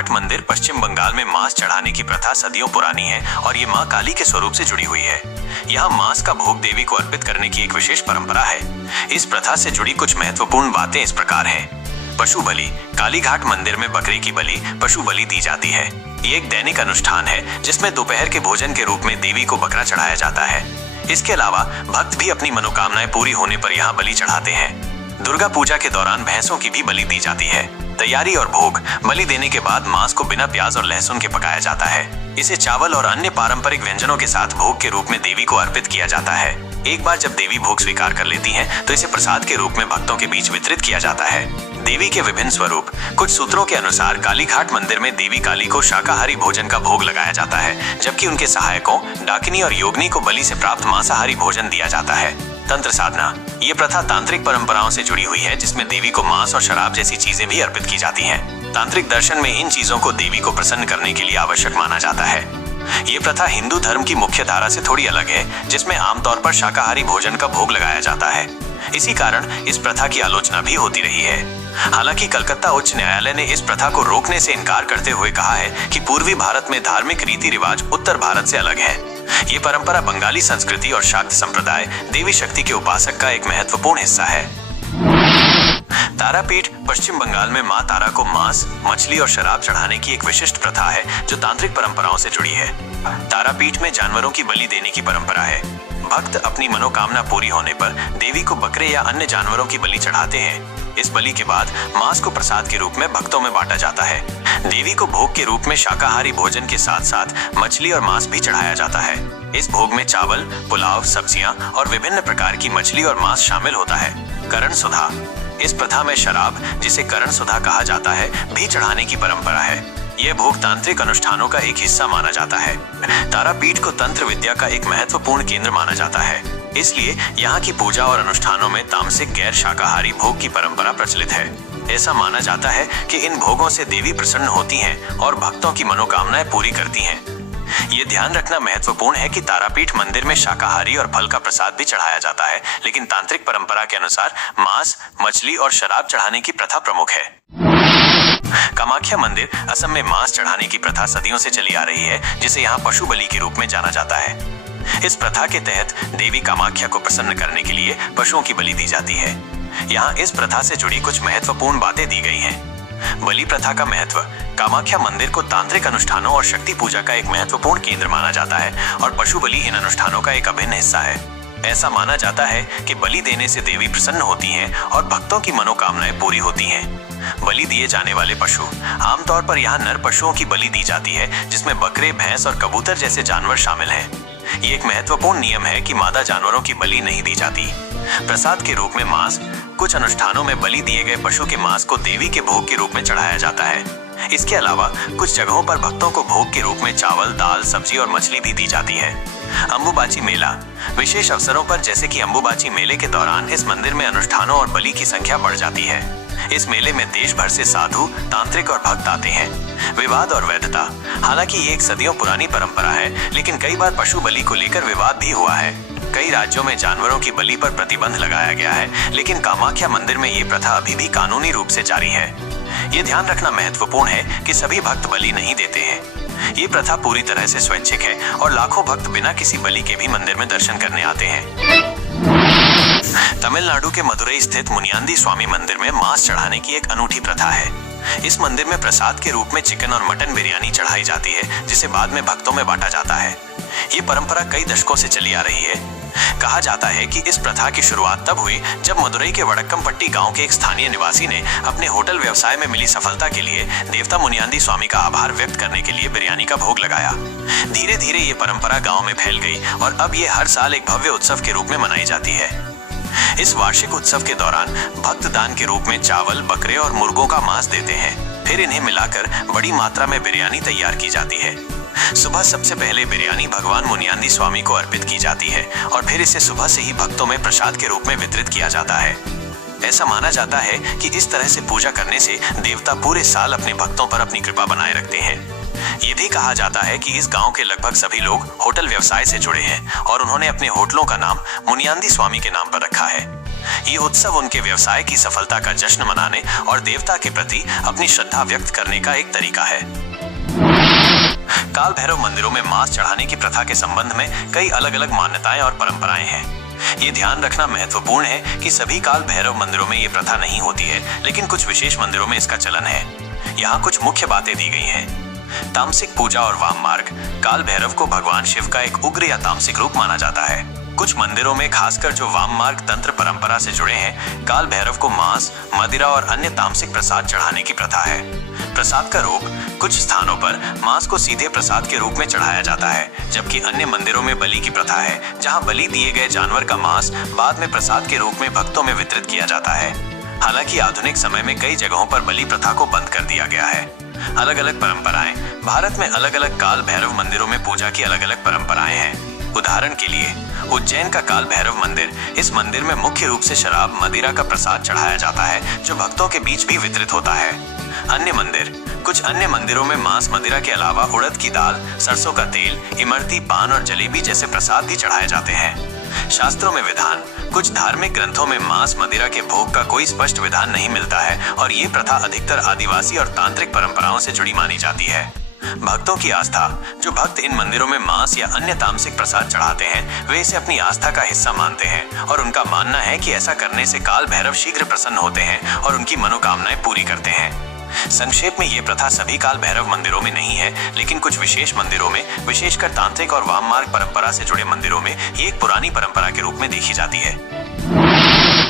घाट मंदिर पश्चिम बंगाल में मांस चढ़ाने की प्रथा सदियों पुरानी है और ये मां काली के स्वरूप से जुड़ी हुई है। यहाँ मांस का भोग देवी को अर्पित करने की एक विशेष परंपरा है। इस प्रथा से जुड़ी कुछ महत्वपूर्ण बातें इस प्रकार हैं। पशु बलि। काली घाट मंदिर में बकरे की बलि, पशु बलि दी जाती है। ये एक दैनिक अनुष्ठान है जिसमें दोपहर के भोजन के रूप में देवी को बकरा चढ़ाया जाता है। इसके अलावा भक्त भी अपनी मनोकामनाएं पूरी होने पर यहाँ बलि चढ़ाते हैं। दुर्गा पूजा के दौरान भैंसों की भी बलि दी जाती है। तैयारी और भोग। बलि देने के बाद मांस को बिना प्याज और लहसुन के पकाया जाता है। इसे चावल और अन्य पारंपरिक व्यंजनों के साथ भोग के रूप में देवी को अर्पित किया जाता है। एक बार जब देवी भोग स्वीकार कर लेती हैं, तो इसे प्रसाद के रूप में भक्तों के बीच वितरित किया जाता है। देवी के विभिन्न स्वरूप। कुछ सूत्रों के अनुसार काली घाट मंदिर में देवी काली को शाकाहारी भोजन का भोग लगाया जाता है, जबकि उनके सहायकों डाकिनी और योगिनी को बलि से प्राप्त मांसाहारी भोजन दिया जाता है। तंत्र साधना। ये प्रथा तांत्रिक परंपराओं से जुड़ी हुई है, जिसमें देवी को मांस और शराब जैसी चीजें भी अर्पित की जाती हैं। तांत्रिक दर्शन में इन चीजों को देवी को प्रसन्न करने के लिए आवश्यक माना जाता है। ये प्रथा हिंदू धर्म की मुख्य धारा से थोड़ी अलग है, जिसमें आमतौर पर शाकाहारी भोजन का भोग लगाया जाता है। इसी कारण इस प्रथा की आलोचना भी होती रही है। हालांकि कलकत्ता उच्च न्यायालय ने इस प्रथा को रोकने से इनकार करते हुए कहा है कि पूर्वी भारत में धार्मिक रीति रिवाज उत्तर भारत से अलग है। ये परंपरा बंगाली संस्कृति और शाक्त संप्रदाय देवी शक्ति के उपासक का एक महत्वपूर्ण हिस्सा है। तारापीठ। पश्चिम बंगाल में मां तारा को मांस, मछली और शराब चढ़ाने की एक विशिष्ट प्रथा है, जो तांत्रिक परंपराओं से जुड़ी है। तारापीठ में जानवरों की बलि देने की परंपरा है। भक्त अपनी मनोकामना पूरी होने पर देवी को बकरे या अन्य जानवरों की बलि चढ़ाते हैं। इस बलि के बाद मांस को प्रसाद के रूप में भक्तों में बांटा जाता है। देवी को भोग के रूप में शाकाहारी भोजन के साथ साथ मछली और मांस भी चढ़ाया जाता है। इस भोग में चावल, पुलाव, सब्जियां और विभिन्न प्रकार की मछली और मांस शामिल होता है। करण सुधा। इस प्रथा में शराब, जिसे करण सुधा कहा जाता है, भी चढ़ाने की परंपरा है। यह भोग तांत्रिक अनुष्ठानों का एक हिस्सा माना जाता है। तारापीठ को तंत्र विद्या का एक महत्वपूर्ण केंद्र माना जाता है, इसलिए यहाँ की पूजा और अनुष्ठानों में तामसिक गैर शाकाहारी भोग की परंपरा प्रचलित है। ऐसा माना जाता है कि इन भोगों से देवी प्रसन्न होती हैं और भक्तों की मनोकामनाएं पूरी करती हैं। ये ध्यान रखना महत्वपूर्ण है कि तारापीठ मंदिर में शाकाहारी और फल का प्रसाद भी चढ़ाया जाता है, लेकिन तांत्रिक परंपरा के अनुसार मांस, मछली और शराब चढ़ाने की प्रथा प्रमुख है। कामाख्या मंदिर। असम में मांस चढ़ाने की प्रथा सदियों से चली आ रही है, जिसे यहाँ पशु बलि के रूप में जाना जाता है। इस प्रथा के तहत देवी कामाख्या को प्रसन्न करने के लिए पशुओं की बलि दी जाती है। यहाँ इस प्रथा से जुड़ी कुछ महत्वपूर्ण बातें दी गई हैं। बलि प्रथा का महत्व। कामाख्या मंदिर को तांत्रिक अनुष्ठानों और शक्ति पूजा का एक महत्वपूर्ण केंद्र माना जाता है और पशु बलि इन अनुष्ठानों का एक अभिन्न हिस्सा है। ऐसा माना जाता है कि बलि देने से देवी प्रसन्न होती हैं और भक्तों की मनोकामनाएं पूरी होती हैं। बलि दिए जाने वाले पशु। आमतौर पर यहाँ नर पशुओं की बलि दी जाती है, जिसमें बकरे, भैंस और कबूतर जैसे जानवर शामिल हैं। ये एक महत्वपूर्ण नियम है कि मादा जानवरों की बलि नहीं दी जाती। प्रसाद के रूप में मांस। कुछ अनुष्ठानों में बलि दिए गए पशु के मांस को देवी के भोग के रूप में चढ़ाया जाता है। इसके अलावा कुछ जगहों पर भक्तों को भोग के रूप में चावल, दाल, सब्जी और मछली भी दी जाती है। अंबुबाची मेला। विशेष अवसरों पर जैसे कि अंबुबाची मेले के दौरान इस मंदिर में अनुष्ठानों और बलि की संख्या बढ़ जाती है। इस मेले में देश भर से साधु, तांत्रिक और भक्त आते हैं। विवाद और वैधता। हालांकि ये एक सदियों पुरानी परंपरा है, लेकिन कई बार पशु बलि को लेकर विवाद भी हुआ है। कई राज्यों में जानवरों की बलि पर प्रतिबंध लगाया गया है, लेकिन कामाख्या मंदिर में ये प्रथा अभी भी कानूनी रूप से जारी है। ये ध्यान रखना महत्वपूर्ण है कि सभी भक्त बलि नहीं देते हैं। ये प्रथा पूरी तरह से स्वैच्छिक है और लाखों भक्त बिना किसी बलि के भी मंदिर में दर्शन करने आते हैं। तमिलनाडु के मदुरई स्थित मुनियांदी स्वामी मंदिर में मांस चढ़ाने की एक अनूठी प्रथा है। इस मंदिर में प्रसाद के रूप में चिकन और मटन बिरयानी चढ़ाई जाती है, जिसे बाद में भक्तों में बांटा जाता है। ये परंपरा कई दशकों से चली आ रही है। कहा जाता है कि इस प्रथा की शुरुआत तब हुई जब मदुरई के वडक्कमपट्टी गांव के एक स्थानीय निवासी ने अपने होटल व्यवसाय में मिली सफलता के लिए देवता मुनियांदी स्वामी का आभार व्यक्त करने के लिए बिरयानी का भोग लगाया। धीरे धीरे ये परंपरा गांव में फैल गई और अब ये हर साल एक भव्य उत्सव के रूप में मनाई जाती है। इस वार्षिक उत्सव के दौरान भक्त दान के रूप में चावल, बकरे और मुर्गों का मांस देते हैं। फिर इन्हें मिलाकर बड़ी मात्रा में बिरयानी तैयार की जाती है। सुबह सबसे पहले बिरयानी भगवान मुनियांदी स्वामी को अर्पित की जाती है और फिर इसे सुबह से ही भक्तों में प्रसाद के रूप में वितरित किया जाता है। ऐसा माना जाता है कि इस तरह से पूजा करने से देवता पूरे साल अपने भक्तों पर अपनी कृपा बनाए रखते हैं। ये भी कहा जाता है कि इस गांव के लगभग सभी लोग होटल व्यवसाय से जुड़े हैं और उन्होंने अपने होटलों का नाम मुनियांदी स्वामी के नाम पर रखा है। ये उत्सव उनके व्यवसाय की सफलता का जश्न मनाने और देवता के प्रति अपनी श्रद्धा व्यक्त करने का एक तरीका है। काल भैरव मंदिरों में मांस चढ़ाने की प्रथा के संबंध में कई अलग अलग मान्यताएं और परंपराएं हैं। ये ध्यान रखना महत्वपूर्ण है कि सभी काल भैरव मंदिरों में ये प्रथा नहीं होती है, लेकिन कुछ विशेष मंदिरों में इसका चलन है। यहाँ कुछ मुख्य बातें दी गई हैं। तामसिक पूजा और वाम मार्ग। काल भैरव को भगवान शिव का एक उग्र या तामसिक रूप माना जाता है। कुछ मंदिरों में, खासकर जो वाम मार्ग तंत्र परंपरा से जुड़े हैं, काल भैरव को मांस, मदिरा और अन्य तामसिक प्रसाद चढ़ाने की प्रथा है। प्रसाद का रूप। कुछ स्थानों पर मांस को सीधे प्रसाद के रूप में चढ़ाया जाता है, जबकि अन्य मंदिरों में बलि की प्रथा है, जहां बलि दिए गए जानवर का मांस बाद में प्रसाद के रूप में भक्तों में वितरित किया जाता है। हालांकि आधुनिक समय में कई जगहों पर बलि प्रथा को बंद कर दिया गया है। अलग अलग परंपराएं। भारत में अलग अलग काल भैरव मंदिरों में पूजा की अलग अलग परंपराएं हैं। उदाहरण के लिए उज्जैन का काल भैरव मंदिर, इस मंदिर में मुख्य रूप से शराब, मदिरा का प्रसाद चढ़ाया जाता है, जो भक्तों के बीच भी वितरित होता है। अन्य मंदिर। कुछ अन्य मंदिरों में मांस, मदिरा के अलावा उड़द की दाल, सरसों का तेल, इमरती, पान और जलेबी जैसे प्रसाद भी चढ़ाए जाते हैं। शास्त्रों में विधान। कुछ धार्मिक ग्रंथों में मांस, मदिरा के भोग का कोई स्पष्ट विधान नहीं मिलता है और ये प्रथा अधिकतर आदिवासी और तांत्रिक परंपराओं से जुड़ी मानी जाती है। भक्तों की आस्था। जो भक्त इन मंदिरों में मांस या अन्य तामसिक प्रसाद चढ़ाते हैं, वे इसे अपनी आस्था का हिस्सा मानते हैं और उनका मानना है कि ऐसा करने से काल भैरव शीघ्र प्रसन्न होते हैं और उनकी मनोकामनाएं पूरी करते हैं। संक्षेप में ये प्रथा सभी काल भैरव मंदिरों में नहीं है, लेकिन कुछ विशेष मंदिरों में, विशेषकर तांत्रिक और वाम मार्ग परंपरा से जुड़े मंदिरों में, ये एक पुरानी परंपरा के रूप में देखी जाती है।